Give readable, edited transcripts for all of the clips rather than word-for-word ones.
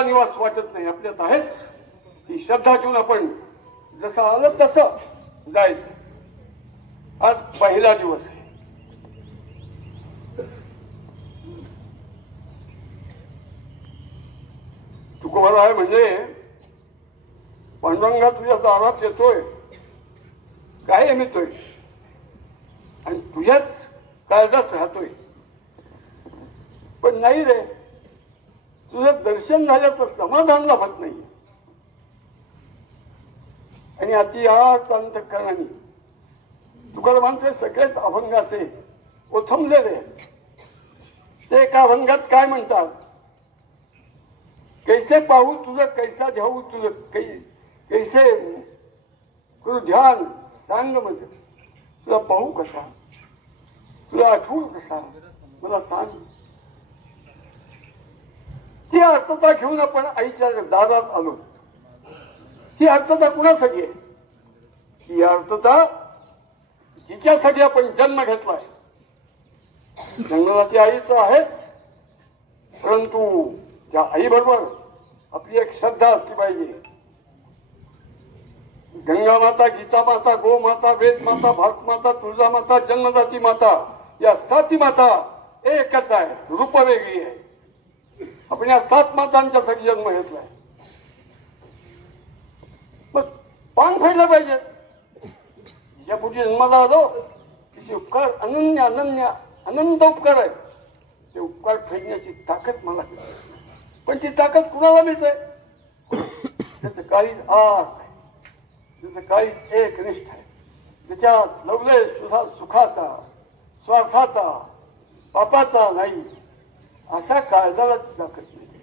आपल्याला निवास वाटत नाही, आपल्यात आहेत ही श्रद्धा घेऊन आपण जसं आलं तसं जायचं. आज पहिला दिवस आहे. तुकोबाला आहे म्हणजे पांडुरंगा तुझ्या दारात येतोय, काय येतोय आणि तुझ्याच काळजात राहतोय. पण नाही रे, तुझं दर्शन झालं तर समाधान लाभत नाही. आणि अति आत अंतःकरणाने तुकाराम म्हणते सगळेच अभंगाचे ओथंबलेले. ते एका अभंगात काय म्हणतात, कैसे पाहू तुझं कैसा ध्याऊ तुझं कैसे करू ध्यान सांग म्हणजे तुला पाहू कसा, तुला आठवू कसा, मला सांग. ती अर्थता घेऊन आपण आईच्या दारात आलो. ही अर्थता कुणासाठी आहे? ही अर्थता जिच्यासाठी आपण जन्म घेतलाय. जन्माची आईच आहे, परंतु त्या आईबरोबर आपली एक श्रद्धा असली पाहिजे. गंगा माता, गीता माता, गो माता, वेद माता, भारत माता, तुळजा माता, जन्मदाती माता, या 7 माता एकच आहे, रूप वेगळी आहे. आपण या 7 मातांच्यासाठी जन्म घेतलाय. मग पान फेडलं पाहिजे. ज्या पुढे जन्माला आलो तिचे उपकार अनन्य अनन्य अनंत उपकार आहे. ते उपकार फेडण्याची ताकद मला मिळते. पण ती ताकद कुणाला मिळते? त्याचं काळीज आत आहे, त्याचं काळीज एकनिष्ठ आहे. त्याच्यात लवले सुखाचा, स्वार्थाचा, पापाचा नाही, अशा काळजाला ती ताकद मिळते.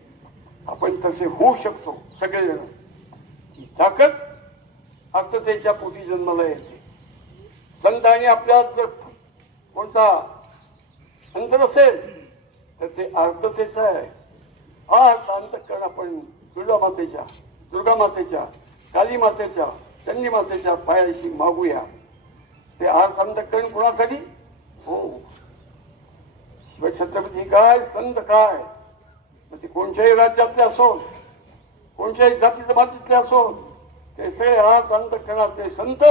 आपण तसे होऊ शकतो सगळेजण. ही ताकद अर्थतेच्या पोटी जन्माला येते. संतांनी आपल्यात जर कोणता अंतर असेल तर ते अर्थतेचं आहे. आज अंतःकरण आपण दुर्गा मातेच्या, काली मातेच्या, चंडी मातेच्या पायाशी मागूया. ते आज अंतःकरण कोणासाठी? हो, शिवछत्रपती काय, संत काय, मग ते कोणत्याही राज्यातले असोत, कोणत्याही जाती जमातीतले असोत, ते सगळे आज अंतःकरणाचे संत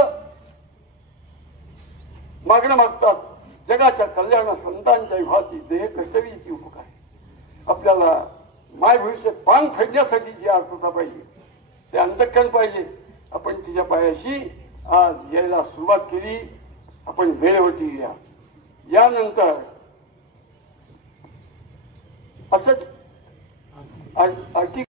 मागणं मागतात. जगाच्या कल्याणा संतांच्या विभाती देह कर्तव्याची उपकार. आपल्याला माय भविष्य पान फेडण्यासाठी जी अर्थता पाहिजे, ते अंतःकरण पाहिजे. आपण तिच्या पायाशी आज यायला सुरुवात केली. आपण वेळेवरती या. यानंतर असंच आर्टिकल